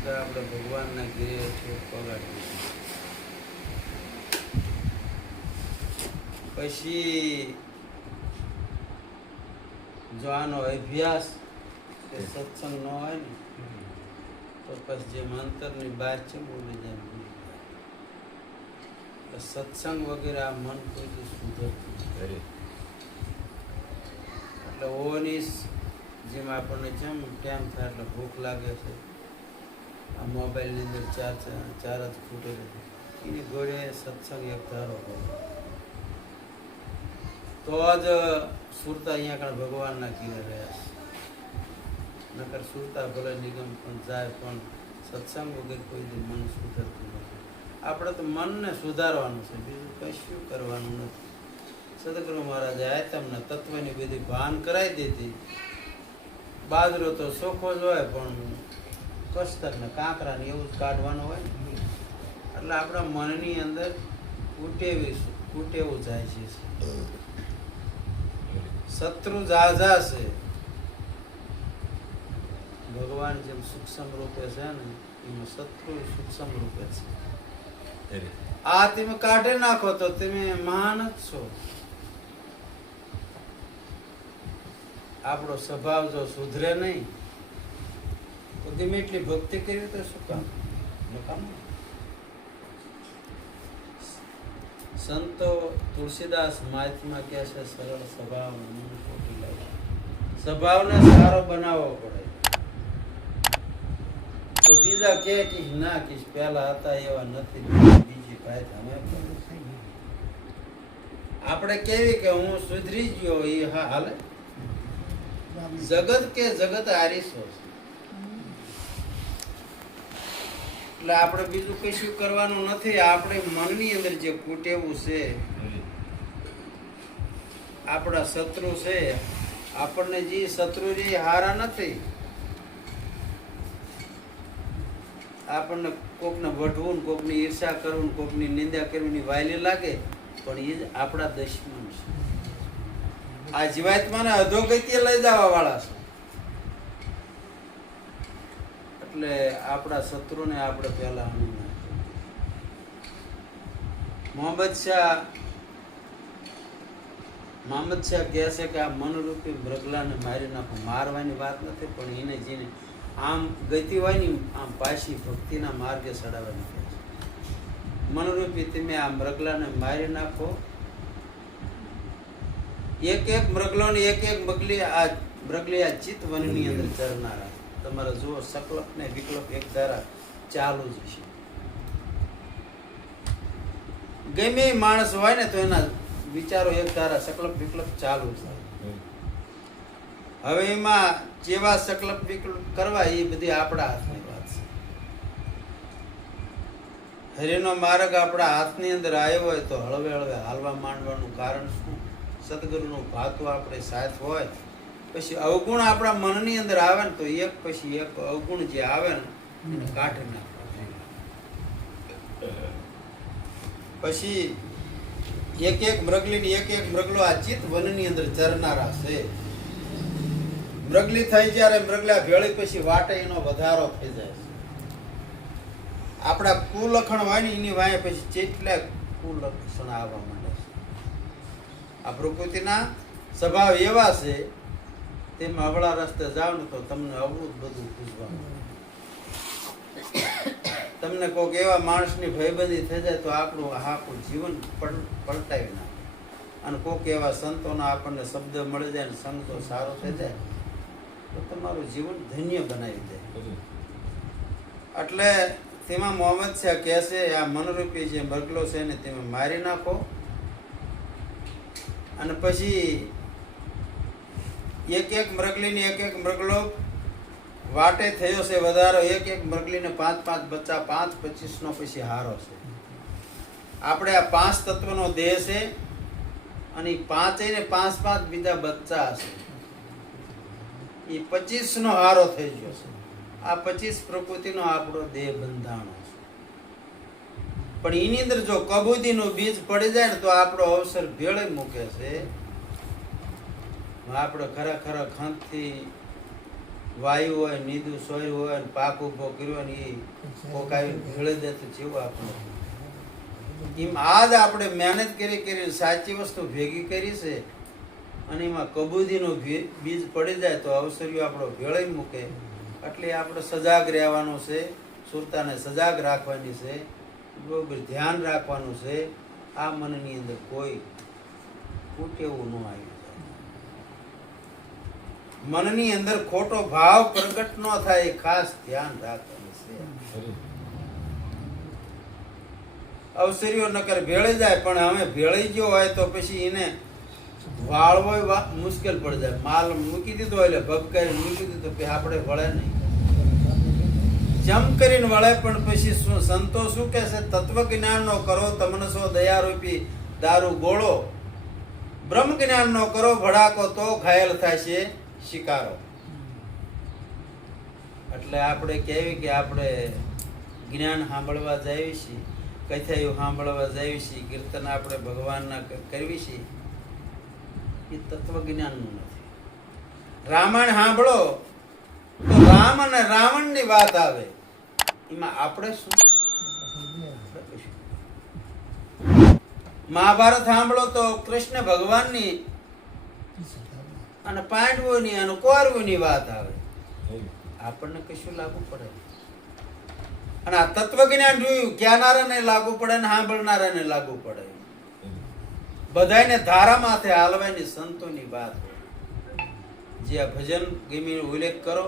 તો આપણે ભગવાનના ઘેરે પગાડી પછી જો આનો અભ્યાસ કે સત્સંગ ન હોય ને તો પછી જે મંતરની બાત છે બોલી જાય સત્સંગ વગેરે આ મન કોઈ સુધરતું એટલે ઓની જેમ આપણને જેમ ટાઈમ થાય એટલે ભૂખ લાગે છે આ મોબાઈલની અંદર ચાર જ ફૂટે એની ઘોડે સત્સંગ એક ધારો હોય તો જ સુરતા અહીંયા આગળ ભગવાનના ઘેરે રહ્યા છે નકર સુરતા ભલે નિગમ પણ જાય પણ સત્સંગ વગર કોઈ દી મન સુધરતું નથી આપણે તો મનને સુધારવાનું છે બીજું કશું કરવાનું નથી સદગુરુ મહારાજે આયતમને તત્વની બધી ભાન કરાવી દીધી બાજરો તો ચોખ્ખો જ હોય પણ કસ્તર ને કાંકરા ને એવું જ કાઢવાનું હોય ને એટલે આપણા મનની અંદર કુટેવું જાય છે શત્રુ ઝાઝા છે ભગવાન જેમ સૂક્ષ્મ રૂપે છે ને એમાં શત્રુ સૂક્ષ્મ રૂપે છે આ તમે કાઢી નાખો તો તમે મહાન જ છો આપણો સ્વભાવ જો સુધરે નહીં તો ગમે એટલી ભક્તિ કરવી તો શું કામ નકામ સંતો તુલસીદાસ મહાત્મા કહે છે સરળ સ્વભાવ સ્વભાવને સારો બનાવવો પડે તો બીજા કે ના કે પહેલા હતા એવા નથી બીજી ભાઈ અમે આપણે કેવી કે હું સુધરી ગયો એ હા હાલે જગત કે જગત હારીશો એટલે આપણે બીજું કશું કરવાનું નથી આપણે મનની અંદર જે કુટેવું છે આપણા શત્રુ છે આપણને જે શત્રુ જે હારા નથી આપણને કોકને વઢવું ને કોકની ઈર્ષા કરવું ને કોકની નિંદા કરવી વાયલી લાગે પણ એ જ આપણા દુશ્મન છે આ જીવાત્માને અધોગતિએ લઈ જવા વાળા છે એટલે આપણા શત્રુને આપણે પહેલા મોહમ્મદ શાહ કહે છે કે આ મનરૂપી મૃગલાને મારી નાખો મારવાની વાત નથી પણ એને જેને આમ ગતિ હોય ને આમ પાછી ભક્તિના માર્ગે ચડાવવાની કહે છે મનરૂપી તમે આ મૃગલાને મારી નાખો એક એક મૃગલો ને એક એક મૃગલી આ ચિત્ત વનની અંદર ચરનારા તમારે જુઓ સકલ્પ ને વિકલ્પ એક ધારા ચાલુ જ છે ગમે માણસ હોય ને તો એના વિચારો એક ધારા સકલ્પ વિકલ્પ ચાલુ થાય હવે એમાં જેવા સકલ્પ વિકલ્પ કરવા એ બધી આપણા હાથની વાત છે હરિનો માર્ગ આપણા હાથની અંદર આવ્યો હોય તો હળવે હળવે હાલવા માંડવાનું કારણ શું સદગુરુનું ભાતું આપણે સાથ હોય પછી અવગુણ આપણા મનની અંદર આવે ને તો એક પછી એક અવગુણ જે આવે ને એને કાઢી નાખવા પછી એક એક મૃગલી એક એક મૃગલો આ ચિત્ત વનની અંદર ચરનારા છે મૃગલી થઈ જ્યારે મૃગલા ભેળી પછી વાટે એનો વધારો થઈ જાય છે આપણા કુલક્ષણ હોય ને એની વાય પછી કેટલા કુલક્ષણ આવવા માંડે છે આ પ્રકૃતિના સ્વભાવ એવા છે તેમાં અવળા રસ્તે જાવ ને તો તમને અવળું બધું પૂછવાનું તમને કોઈક એવા માણસની ભયબંધી થઈ જાય તો આપણું જીવન પલટાવી નાખે અને કોઈક એવા સંતોના આપણને શબ્દ મળી જાય ને સંતો સારો થઈ જાય તો તમારું જીવન ધન્ય બનાવી દે એટલે તેમાં મોહમ્મદ શાહ કહે છે આ મનરૂપી જે મરગલો છે ને તમે મારી નાખો અને પછી એક એક મૃગલીને એક એક મૃગલો વાટે થયો છે વધારો એક એક મૃગલીને 5-5 બચ્ચા 5-25 નો પછી હારો છે આપણે આ 5 તત્વનો દેહ છે અને 5 ને 5-5 બીજા બચ્ચા છે એ 25 નો હારો થઈ ગયો છે આ 25 પ્રકૃતિનો આપણો દેહ બંધાણો છે પણ એની અંદર જો કબૂદીનું બીજ પડી જાય ને તો આપણો અવસર ભેળે મૂકે છે આપણે ખરેખર ખંતથી વાયુ હોય, નીદું સોય હોય ને પાક ઉભો કર્યો ને એ કોક આવી ભેળે દે તો જેવું આપણે એમ આજ આપણે મહેનત કરી સાચી વસ્તુ ભેગી કરી છે અને એમાં કબૂદીનું બીજ પડી જાય તો અવસરીઓ આપણો ભેળાઈ મૂકે. એટલે આપણે સજાગ રહેવાનું છે, સુરતાને સજાગ રાખવાની છે, બરોબર ધ્યાન રાખવાનું છે. આ મનની અંદર કોઈ કુટેવું ન આવી જાય, મનની અંદર ખોટો ભાવ પ્રગટ ન થાય એ ખાસ ધ્યાન રાખવાનું છે. અવસરીઓ નકર ભેળાઈ જાય, પણ હવે ભેળાઈ ગયો હોય તો પછી એને વાળવો મુશ્કેલ પડી જાય. માલ મૂકી દીધો એટલે ભગ કરી મૂકી દીધો પછી આપણે વળે નહીં. જમ કરીને વળે પણ પછી સંતો શું કહે છે? તત્વ જ્ઞાન નો કરો તમનસો દયારૂપી દારૂ ગોળો, બ્રહ્મ જ્ઞાન નો કરો ભડાકો તો ઘાયલ થાય છે શિકારો. એટલે આપણે કહેવી કે આપણે જ્ઞાન સાંભળવા જઈએ છીએ, કથાયું સાંભળવા જઈએ છીએ, કીર્તન આપણે ભગવાનના કરવી છીએ, એ તત્વ જ્ઞાનનું નથી. રામાયણ સાંભળો તો રામ અને રાવણની વાત આવે, એમાં આપણે શું? મહાભારત સાંભળો તો કૃષ્ણ ભગવાનની અને પાંડવોની અને કૌરવોની વાત આવે, આપણને કશું લાગુ પડે. અને આ તત્વજ્ઞાન જોયું કહેનારાને લાગુ પડે ને સાંભળનારાને લાગુ પડે. બધાને ધારા માથે હાલવાની સંતોની વાત હોય. જે આ ભજન ગમીનો ઉલ્લેખ કરો,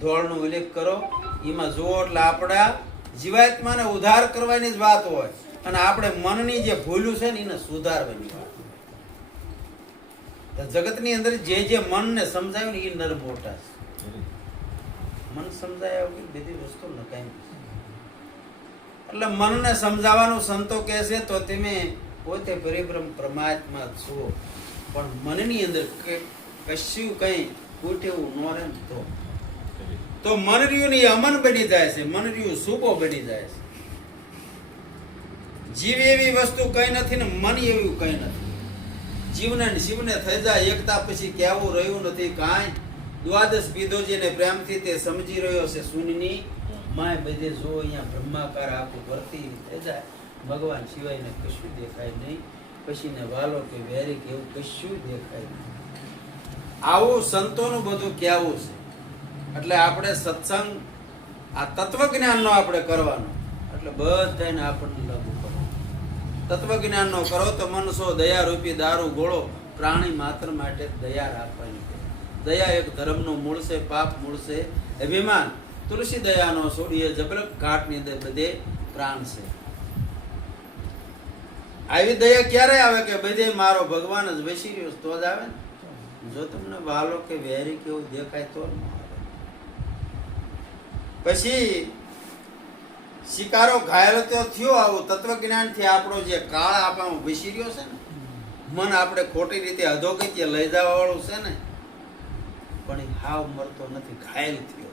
ધોળનો ઉલ્લેખ કરો, એમાં જુઓ એટલે આપણા જીવાત્માને ઉદ્ધાર કરવાની જ વાત હોય અને આપણે મનની જે ભૂલું છે ને એને સુધારવાની વાત હોય. જગતની અંદર જે મનને સમજાવ્યું ને એ નર મોટા છે. મન સમજાય વગર બધી વસ્તુ નકામી. એટલે મનને સમજાવવાનું સંતો કહે છે તો તમે પોતે પરિબ્રહ્મ પરમાત્મા છો, પણ મનની અંદર કશું કઈ કુટેવું ન રહે તો મન રહ્યું ને અમન બની જાય છે, મન રહ્યું શુભો બની જાય છે. જીવ એવી વસ્તુ કઈ નથી ને મન એવું કઈ નથી. જીવને શિવને થઈ જાય એકતા પછી કેવું રહ્યું નથી કાંઈ. દ્વાદશ પીધો જેને પ્રેમથી તે સમજી રહ્યો છે શૂન્યની માય બધે જો અહીંયા બ્રહ્માકાર આખું ભરતી થઈ જાય, ભગવાન સિવાયને કશું દેખાય નહીં, પછી ને વાલો કે વેરી કે એવું કશું દેખાય નહીં. આવું સંતોનું બધું કહેવું છે. એટલે આપણે સત્સંગ આ તત્વજ્ઞાનનો આપણે કરવાનો, એટલે બધાને આપણને લાગુ પડે. તત્વજ્ઞાનનો કરો તો મનસો દયારૂપી દારૂ ગોળો, પ્રાણી માત્ર માટે દયા રાખવાની. દયા એક ધર્મનું મૂળ છે, પાપ મૂળ છે અભિમાન. તુલસી દયાનો છોડીએ જબરક ઘાટની બધે પ્રાણ છે. આવી દયા ક્યારે આવે કે બધે મારો ભગવાન જ વસી રહ્યો તો જ આવે ને. જો તમને વાલો કે વેરી કેવું દેખાય તો ન આવે. પછી શિકારો ઘાયલ તો થયો. આવું તત્વજ્ઞાન થી આપણો જે કાળ આપવામાં વસી રહ્યો છે ને, મન આપણે ખોટી રીતે અધોગત્ય લઈ જવા વાળું છે ને, પણ એ હાવ મરતો નથી, ઘાયલ થયો.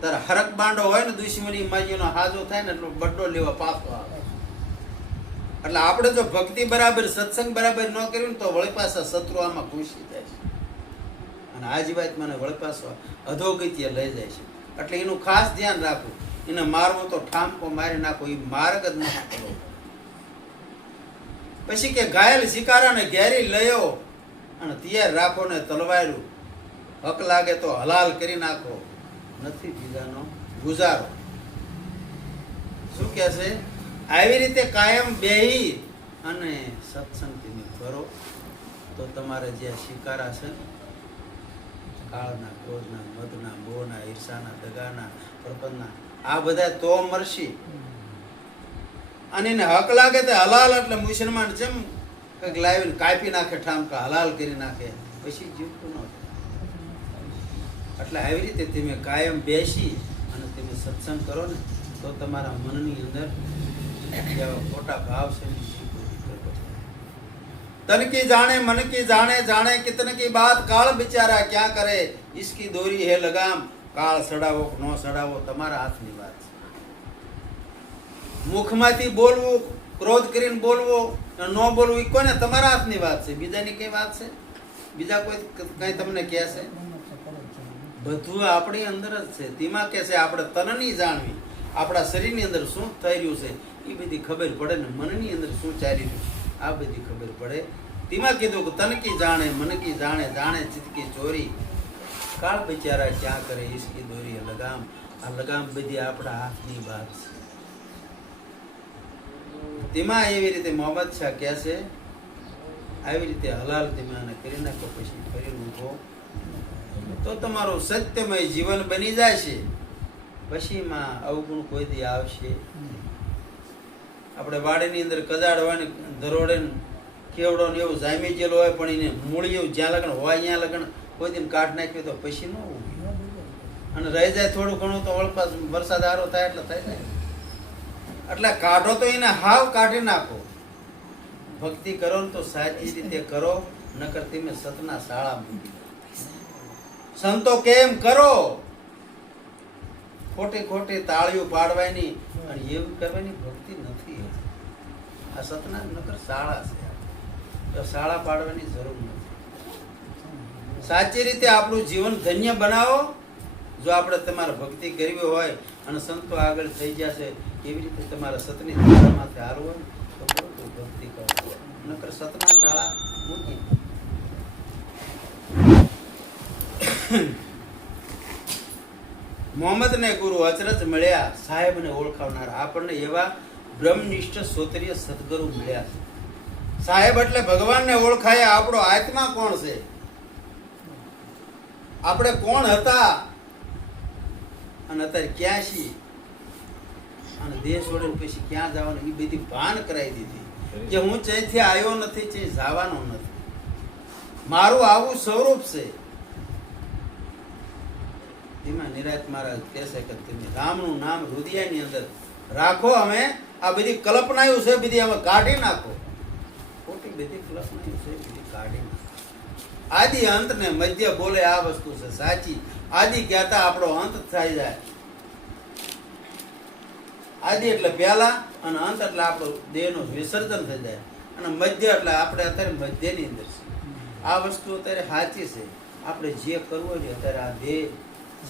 તારે હરક બાંડો હોય ને દુશ્મની માજીનો હાજો થાય ને એટલો બડ્ડો લેવા પાછો આવે. એટલે આપણે જો ભક્તિ બરાબર સત્સંગ બરાબર ન કર્યું ને તો વળી પાછા શત્રુ આમાં ઘૂસી જાય છે અને આ જ વાત મને વળી પાછો અધોગત્ય લઈ જાય છે. એટલે એનું ખાસ ધ્યાન રાખવું. એને મારવો તો ઠામકો મારી નાખો, એ માર્ગ જ નથી કરવો. પછી કે ઘાયલ શિકારાને ઘેરી લયો અને તૈયાર રાખો ને તલવાર્યું, હક લાગે તો હલાલ કરી નાખો, નથી બીજાનો ગુજારો. શું કે છે? આવી રીતે કાયમ બેહી અને સત્સંગ તમે કરો તો તમારે જે શિકારા છે ને, કાળના, ક્રોધના, મદના, મોહના, ઈર્ષાના, દગાના, પ્રપંચના, આ બધા તો મરશી. અને એને હક લાગે તો હલાલ, એટલે મુસલમાન જેમ કંઈક લાવીને કાપી નાખે, ઠામકા હલાલ કરી નાખે, પછી જીવતું ન થાય. એટલે આવી રીતે તમે કાયમ બેસી અને તમે સત્સંગ કરો ને તો તમારા મનની અંદર જેવા ખોટા ભાવ છે તન કી જાણે મન કી જાણે, જાણે કિતન કી બાત કાળ બિચારા ક્યાં કરે, इसकी દોરી હે લગામ, કાળ સડાવો ન સડાવો તમારા હાથની વાત છે. મુખમાંથી બોલવું, ક્રોધ કરીને બોલવું ન બોલવું એ કોને? તમારા હાથની વાત છે. બીજાની કઈ વાત છે? બીજા કોઈ કઈ તમને કહે છે? બધું આપણી અંદર જ છે. તેમાં કે છે આપણે તનની જાણવી, આપણા શરીરની અંદર શું થઈ રહ્યું છે એ બધી ખબર પડે ને મનની અંદર શું ચાલી રહ્યું છે આ બધી ખબર પડે. તેમાં કીધું કે તન કી જાણે મન કી જાણે, જાણે ચિત્ત કી ચોરી, કાળ બિચારા ક્યાં કરે ઈસકી દોરી લગામ. આ લગામ બધી આપણા હાથની વાત છે. તેમાં એવી રીતે મોહમ્મદ શાહ કહે છે આવી રીતે હલાલ તમે આને કરી નાખો પછી ફરી ઉઠો તો તમારું સત્યમય જીવન બની જાય છે. પછીમાં અવગુણ કોઈ દી આવશે. આપણે વાડીની અંદર કજાડવાની ધરોડે કેવડો ને એવું જામી ગયેલો હોય પણ એને મૂળી એવું જ્યાં લગન હોય ત્યાં લગન કોઈ દિન કાઢ નાખ્યું તો પછી ન ઉગે અને રહી જાય થોડું ઘણું તો વળપાસ વરસાદ આરો થાય એટલે થઈ જાય. એટલે કાઢો તો એને હાવ કાઢી નાખો. ભક્તિ કરો ને તો સાચી રીતે કરો, નકર તમે સતના શાળા મૂકી. સંતો કેમ કરો ખોટી ખોટી તાળીઓ પાડવાની અને એવું કરવાની ભક્તિ નથી. આ સતના નકર શાળા છે. તો શાળા પાડવાની જરૂર નથી. સાચી રીતે આપણું જીવન ધન્ય બનાવો. જો આપણે તમારે ભક્તિ કરવી હોય અને સંતો આગળ થઈ ગયા છે એવી રીતે તમારે સતની ધારામાંથી હારવું હોય તો બરોબર ભક્તિ કરો, નકર સતના શાળા મૂકી. મોહમ્મદને ગુરુ અચરજ મળ્યા, સાહેબને ઓળખાવનાર. આપણને એવા બ્રહ્મનિષ્ઠ શ્રોત્રિય સદગુરુ મળ્યા છે. સાહેબ એટલે ભગવાનને ઓળખાય. આપણો આત્મા કોણ છે, આપણે કોણ હતા અને અત્યારે ક્યાં છીએ અને દેશ છોડીને પછી ક્યાં જવાનું એ બધી ભાન કરાવી દીધી કે હું ચેથી આવ્યો નથી, ચે જવાનો નથી. મારું આવું સ્વરૂપ છે. એમાં નિરાત મહારાજ કહે છે કે તમે રામનું નામ હૃદયની અંદર રાખો. અમે આ બધી કલ્પનાઓ છે બધી અમે કાઢી નાખો. ખોટી બધી કલ્પનાઓ છે બધી કાઢી નાખો. આદિ અંત ને મધ્ય બોલે આ વસ્તુ છે સાચી. આદિ કહેતા આપણો અંત થઈ જાય. આદિ એટલે પહેલા અને અંત એટલે આપણો દેહનું વિસર્જન થઈ જાય અને મધ્ય એટલે આપણે અત્યારે મધ્યની અંદર છે. આ વસ્તુ અત્યારે સાચી છે. આપણે જે કરવું હોય અત્યારે આ દેહ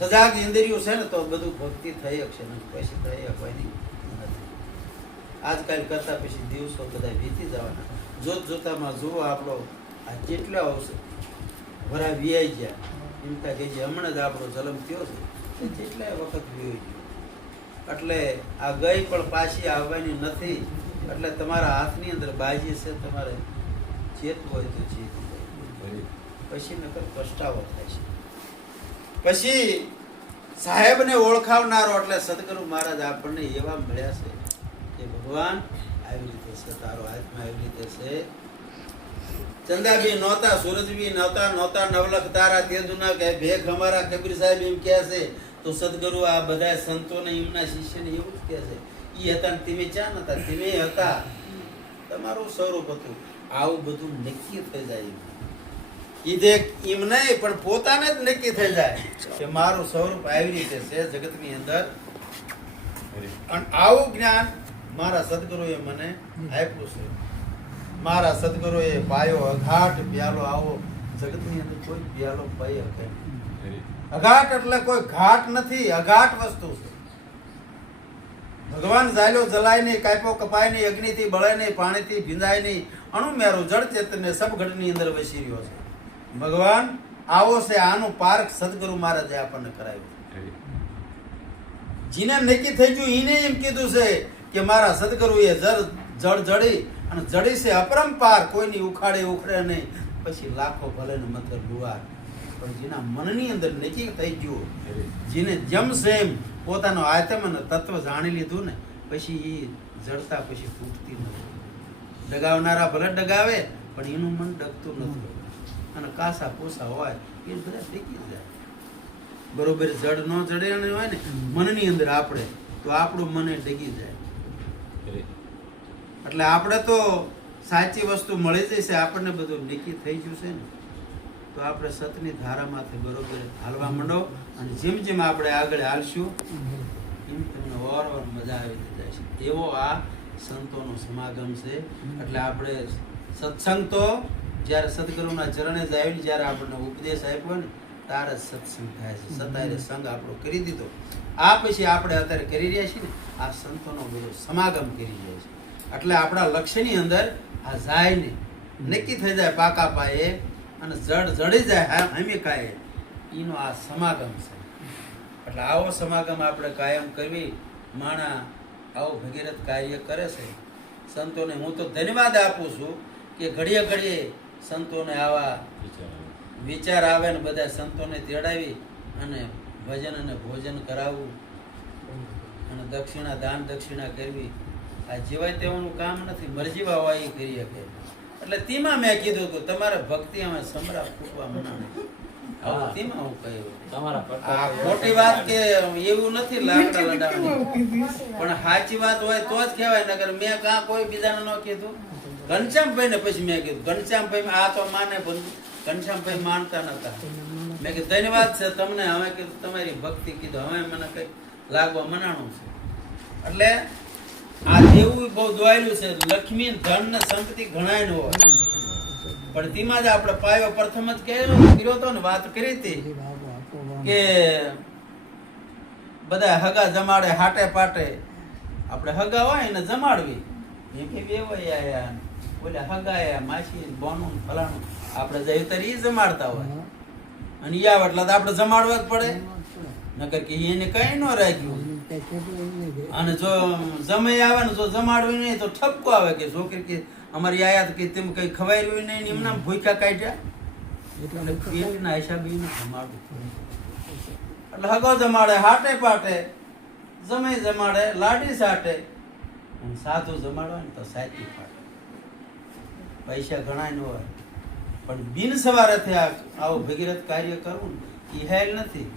સજાગ ઇન્દ્રિયો છે ને તો બધું ભક્તિ થઈ શકશે ને પછી થઈ શકવાની નથી. આજકાલ કરતા પછી દિવસો બધા વીતી જવાના. જોત જોતામાં જુઓ આપણો આ કેટલા આવશે વરા વિયાઈ ગયા. એમ કે જે હમણાં જ આપણો જન્મ થયો છે એ કેટલાય વખત વિયાઈ ગયો. એટલે આ ગઈ પણ પાછી આવવાની નથી. એટલે તમારા હાથની અંદર બાજી છે. તમારે ચેતવું હોય તો ચેતી જાય. પછી નકર પસ્તાવો થાય છે. પછી સાહેબને ઓળખાવનારો એટલે સદગુરુ મહારાજ આપણને એવા મળ્યા છે કે ભગવાન આવી રીતે છે, તારો આત્મા આવી રીતે છે. ચંદાબી નહોતા, સૂરજબી નહોતા નવલખ તારા તેજુના કે ભેખ અમારા કબીર સાહેબ એમ કહે છે. તો સદગુરુ આ બધા સંતોને એમના શિષ્યને એવું જ કહે છે ઈ હતા ને તમે ક્યાં નતા, તમે હતા. તમારું સ્વરૂપ હતું. આવું બધું નક્કી થઈ જાય. ઈદે એમ નહીં પણ પોતાને જ નક્કી થઈ જાય કે મારું સ્વરૂપ આવી રીતે છે જગતની અંદર. અને આવું જ્ઞાન મારા સદગુરુએ મને આપ્યું છે. મારા સદગુરુએ પાયો અઘાટ પ્યાલો. આવો જગતની અંદર કોઈ પ્યાલો પાઈ શકે. અઘાટ એટલે કોઈ ઘાટ નથી, અઘાટ વસ્તુ છે. ભગવાન ઝાલ્યો જલાય નહીં, કાપ્યો કપાય નહીં, અગ્નિથી બળે નહીં, પાણીથી ભીંજાય નહીં, અણુમેરું જળ ચેતનને સબ ઘટની અંદર વસી રહ્યો છે. ભગવાન આવો છે. આનું પાર્ક સદગુરુ મહારાજે આપણને કરાવ્યું. જીને નક્કી થઈ ગયું એને એમ કીધું છે કે મારા સદગુરુએ જળ જડી અને જડી છે અપરંપાર, કોઈની ઉખાડે ઉખડે નહીં. પછી લાખો ભલે ને મતલબ લુવાર. પણ જેના મનની અંદર નક્કી થઈ ગયું, જેને જમશે એમ પોતાનો આત્મ અને તત્વ જાણી લીધું ને પછી એ જડતા પછી તૂટતી નથી. ડગાવનારા ભલે ડગાવે પણ એનું મન ડગતું નથી. અને કાસા પોસા હોય એ બધા ટેકી જાય. બરોબર જડ ન જડે હોય ને મનની અંદર આપણે તો આપણું મને ડગી જાય. એટલે આપણે તો સાચી વસ્તુ મળી જશે. આપણને બધું નક્કી થઈ ગયું છે ને તો આપણે સતની ધારામાંથી બરોબર હાલવા માંડો. અને જેમ જેમ આપણે આગળ હાલશું એમ તમને વાર મજા આવી જાય છે. એવો આ સંતોનો સમાગમ છે. એટલે આપણે સત્સંગ તો જ્યારે સદગુરુના ચરણે જ આવીને જ્યારે આપણને ઉપદેશ આપ્યો ને તારે સત્સંગ થાય છે. સતારે સંગ આપણો કરી દીધો. આ પછી આપણે અત્યારે કરી રહ્યા છીએ ને આ સંતોનો બધો સમાગમ કરી રહ્યા છે. એટલે આપણા લક્ષ્યની અંદર આ જાય ને નક્કી થઈ જાય પાકા પાયે અને જડી જાય હમીકાએ એનો આ સમાગમ છે. એટલે આવો સમાગમ આપણે કાયમ કરવી. માણા આવો ભગીરથ કાર્ય કરે છે. સંતોને હું તો ધન્યવાદ આપું છું કે ઘડીએ ઘડીએ સંતોને આવા વિચાર આવે ને બધા સંતોને તેડાવી અને ભજન અને ભોજન કરાવવું અને દક્ષિણા દાન દક્ષિણા કરવી આ જીવાય તેવાનું કામ નથી. મરજીવા હોય એ કરી શકે. એટલે તેમાં મેં કીધું હતું તમારે ભક્તિ અમે સમરા ફૂટવા મનાણે. તેમાં હું કહ્યું આ ખોટી વાત કે એવું નથી લાકડા લડાવવાની, પણ સાચી વાત હોય તો જ કહેવાય. નગર મેં કાં કોઈ બીજાને ન કીધું. ઘનશ્યામભાઈ ને પછી મેં કીધું. ઘનશ્યામભાઈ આ તો માને પણ ઘનશ્યામભાઈ માનતા નતા. મેં કીધું ધન્યવાદ છે તમને. હવે કીધું તમારી ભક્તિ કીધું હવે મને કઈ લાગવા મનાણું છે. એટલે આ જેવું બહુ દોયેલું છે. લક્ષ્મી ધન ને સંપત્તિ ઘણા ન હોય, પણ તેમાં જ આપણે પાયો પ્રથમ જ કર્યો હતો ને વાત કરી હતી કે બધા હગા જમાડે હાટે પાટે. આપણે હગા હોય ને જમાડવી એમ કે વેવાઈ આયા બોલે હગા આયા માસી બોનું ફલાણું આપણે જઈએ ત્યારે એ જમાડતા હોય અને ઈ આવે એટલે આપણે જમાડવા જ પડે. નકર કે એને કઈ ન રાખ્યું. અને જો જમે આવે ને જો જમાડવી નહીં તો ઠપકો આવે કે છોકરી કે અમારી આયા કે તેમ કઈ ખવાયું નહીં એમના ભૂખ્યા કાઢ્યા. એટલે પેટના હિસાબે એને જમાડવું. એટલે હગો જમાડે હાટે પાટે જમે જમાડે લાડી સાટે અને સાધુ જમાડવા ને તો સાચી ફાટે. પૈસા ઘણા ન હોય પણ બિન સવારેથી આવું ભગીરથ કાર્ય કરવું એ હેલ નથી.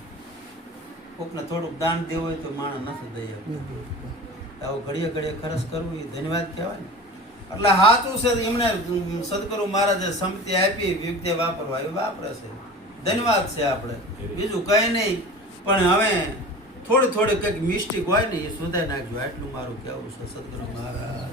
કોકને થોડુંક દાન દેવું હોય તો માણસ નથી દઈ શકતો. આવું ઘડીએ ઘડીએ ખર્ચ કરવું એ ધન્યવાદ કહેવાય ને. એટલે સાચું છે એમને સદગુરુ મહારાજે સંમતિ આપી યુક્તિ વાપરવા એ વાપરે છે. ધન્યવાદ છે આપણે બીજું કઈ નહીં. પણ હવે થોડી થોડી કંઈક મિસ્ટેક હોય ને એ સુધારી નાખજો. આટલું મારું કહેવું છે સદગુરુ મહારાજ.